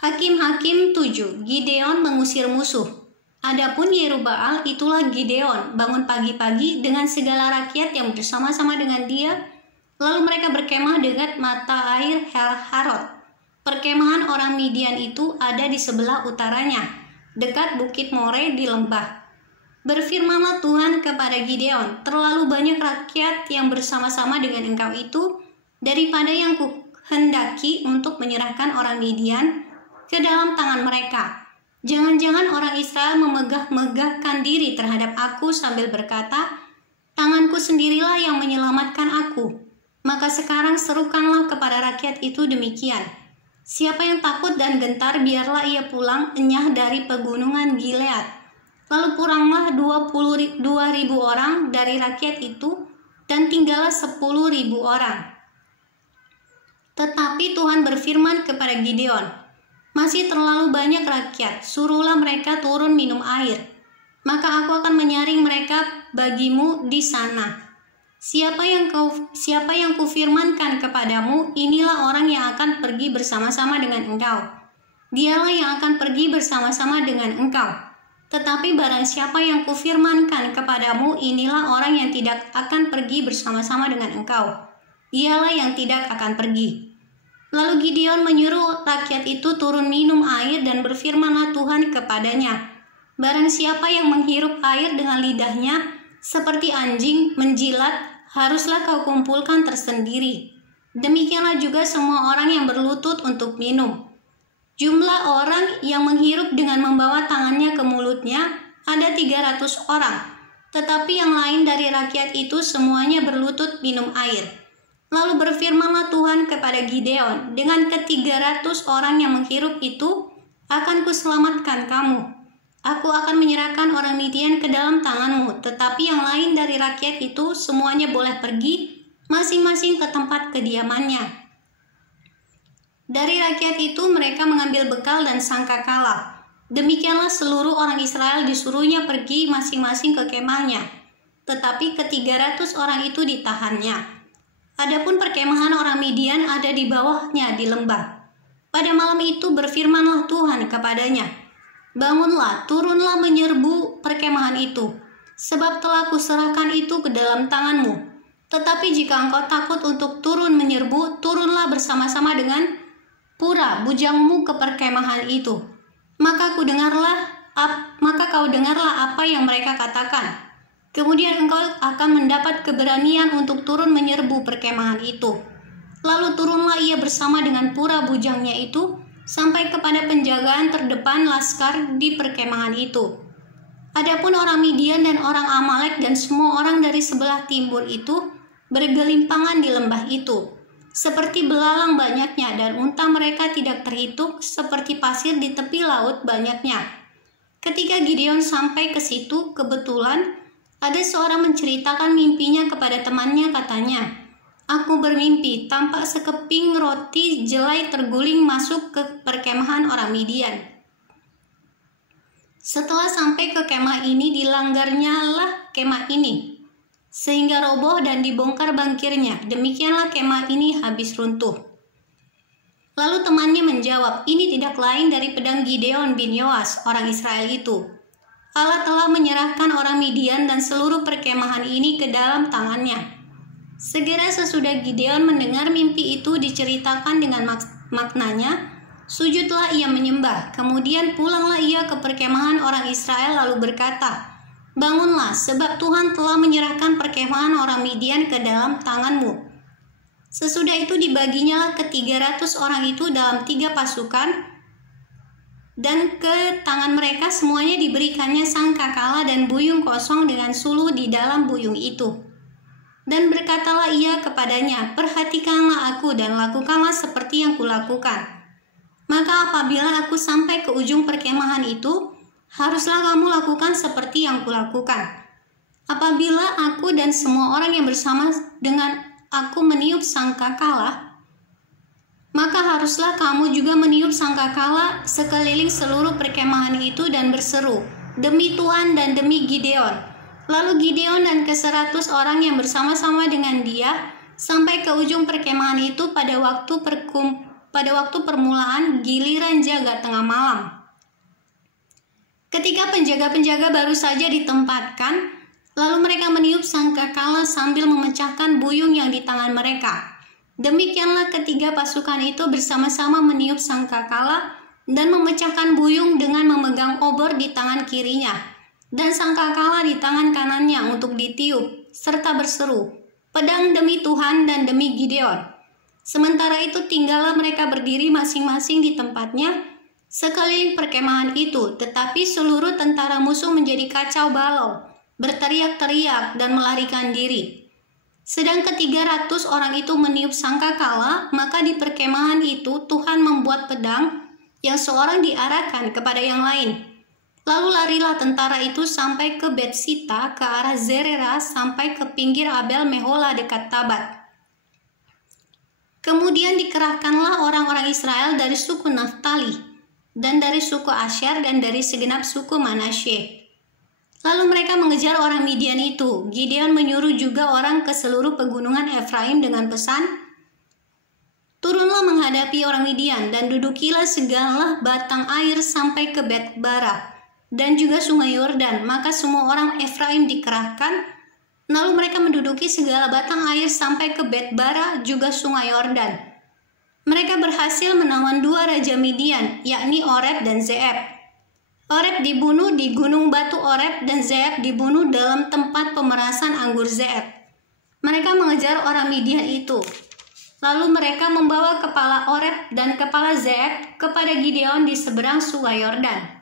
Hakim-Hakim 7. Gideon mengusir musuh. Adapun Yerubbaal, itulah Gideon, bangun pagi-pagi dengan segala rakyat yang bersama-sama dengan dia, lalu mereka berkemah dekat mata air Hel Harod. Perkemahan orang Midian itu ada di sebelah utaranya, dekat Bukit More di lembah. Berfirmanlah Tuhan kepada Gideon, terlalu banyak rakyat yang bersama-sama dengan engkau itu, daripada yang kuhendaki untuk menyerahkan orang Midian ke dalam tangan mereka. Jangan-jangan orang Israel memegah-megahkan diri terhadap aku sambil berkata, tanganku sendirilah yang menyelamatkan aku. Maka sekarang serukanlah kepada rakyat itu demikian. Siapa yang takut dan gentar, biarlah ia pulang enyah dari pegunungan Gilead. Lalu pulanglah 22.000 orang dari rakyat itu, dan tinggallah 10.000 orang. Tetapi Tuhan berfirman kepada Gideon, masih terlalu banyak rakyat, suruhlah mereka turun minum air. Maka aku akan menyaring mereka bagimu di sana. Siapa yang kufirmankan kepadamu, inilah orang yang akan pergi bersama-sama dengan engkau. Dialah yang akan pergi bersama-sama dengan engkau. Tetapi barang siapa yang kufirmankan kepadamu, inilah orang yang tidak akan pergi bersama-sama dengan engkau. Dialah yang tidak akan pergi. Lalu Gideon menyuruh rakyat itu turun minum air, dan berfirmanlah Tuhan kepadanya, barang siapa yang menghirup air dengan lidahnya seperti anjing menjilat, haruslah kau kumpulkan tersendiri. Demikianlah juga semua orang yang berlutut untuk minum. Jumlah orang yang menghirup dengan membawa tangannya ke mulutnya ada 300 orang, tetapi yang lain dari rakyat itu semuanya berlutut minum air. Lalu berfirmanlah Tuhan kepada Gideon, dengan ke-300 orang yang menghirup itu akan kuselamatkan kamu. Aku akan menyerahkan orang Midian ke dalam tanganmu, tetapi yang lain dari rakyat itu semuanya boleh pergi masing-masing ke tempat kediamannya. Dari rakyat itu mereka mengambil bekal dan sangkakala. Demikianlah seluruh orang Israel disuruhnya pergi masing-masing ke kemahnya, tetapi ke-300 orang itu ditahannya. Adapun perkemahan orang Midian ada di bawahnya di lembah. Pada malam itu berfirmanlah Tuhan kepadanya, bangunlah, turunlah menyerbu perkemahan itu, sebab telah kuserahkan itu ke dalam tanganmu. Tetapi jika engkau takut untuk turun menyerbu, turunlah bersama-sama dengan pura bujangmu ke perkemahan itu. Maka kau dengarlah apa yang mereka katakan. Kemudian engkau akan mendapat keberanian untuk turun menyerbu perkemahan itu. Lalu turunlah ia bersama dengan pura bujangnya itu sampai kepada penjagaan terdepan laskar di perkemahan itu. Adapun orang Midian dan orang Amalek dan semua orang dari sebelah timur itu bergelimpangan di lembah itu, seperti belalang banyaknya, dan unta mereka tidak terhitung, seperti pasir di tepi laut banyaknya. Ketika Gideon sampai ke situ, kebetulan ada seorang menceritakan mimpinya kepada temannya, katanya, aku bermimpi, tampak sekeping roti jelai terguling masuk ke perkemahan orang Midian. Setelah sampai ke kemah ini, dilanggarnyalah kemah ini, sehingga roboh dan dibongkar bangkirnya. Demikianlah kemah ini habis runtuh. Lalu temannya menjawab, ini tidak lain dari pedang Gideon bin Yoas, orang Israel itu. Allah telah menyerahkan orang Midian dan seluruh perkemahan ini ke dalam tangannya. Segera sesudah Gideon mendengar mimpi itu diceritakan dengan maknanya, sujudlah ia menyembah. Kemudian pulanglah ia ke perkemahan orang Israel lalu berkata, bangunlah, sebab Tuhan telah menyerahkan perkemahan orang Midian ke dalam tanganmu. Sesudah itu dibaginyalah ke-300 orang itu dalam 3 pasukan, dan ke tangan mereka semuanya diberikannya sangkakala dan buyung kosong dengan suluh di dalam buyung itu. Dan berkatalah ia kepadanya, perhatikanlah aku dan lakukanlah seperti yang kulakukan. Maka apabila aku sampai ke ujung perkemahan itu, haruslah kamu lakukan seperti yang kulakukan. Apabila aku dan semua orang yang bersama dengan aku meniup sangkakala, maka haruslah kamu juga meniup sangkakala sekeliling seluruh perkemahan itu dan berseru, demi Tuhan dan demi Gideon. Lalu Gideon dan ke-100 orang yang bersama-sama dengan dia sampai ke ujung perkemahan itu pada waktu pada waktu permulaan giliran jaga tengah malam. Ketika penjaga-penjaga baru saja ditempatkan, lalu mereka meniup sangkakala sambil memecahkan buyung yang di tangan mereka. Demikianlah ketiga pasukan itu bersama-sama meniup sangkakala dan memecahkan buyung dengan memegang obor di tangan kirinya dan sangkakala di tangan kanannya untuk ditiup, serta berseru, "Pedang demi Tuhan dan demi Gideon." Sementara itu tinggallah mereka berdiri masing-masing di tempatnya sekeliling perkemahan itu, tetapi seluruh tentara musuh menjadi kacau balau, berteriak-teriak dan melarikan diri. Sedang ke-300 orang itu meniup sangkakala, maka di perkemahan itu Tuhan membuat pedang yang seorang diarahkan kepada yang lain. Lalu larilah tentara itu sampai ke Betsita ke arah Zerera sampai ke pinggir Abel Mehola dekat Tabat. Kemudian dikerahkanlah orang-orang Israel dari suku Naftali dan dari suku Asher dan dari segenap suku Manasye. Lalu mereka mengejar orang Midian itu. Gideon menyuruh juga orang ke seluruh pegunungan Efraim dengan pesan, "Turunlah menghadapi orang Midian dan dudukilah segala batang air sampai ke Bet-bara dan juga sungai Yordan." Maka semua orang Efraim dikerahkan, lalu mereka menduduki segala batang air sampai ke Bet-bara juga sungai Yordan. Mereka berhasil menawan 2 raja Midian, yakni Oreb dan Zeeb. Oreb dibunuh di gunung batu Oreb dan Zeeb dibunuh dalam tempat pemerasan anggur Zeeb. Mereka mengejar orang Midian itu. Lalu mereka membawa kepala Oreb dan kepala Zeeb kepada Gideon di seberang sungai Yordan.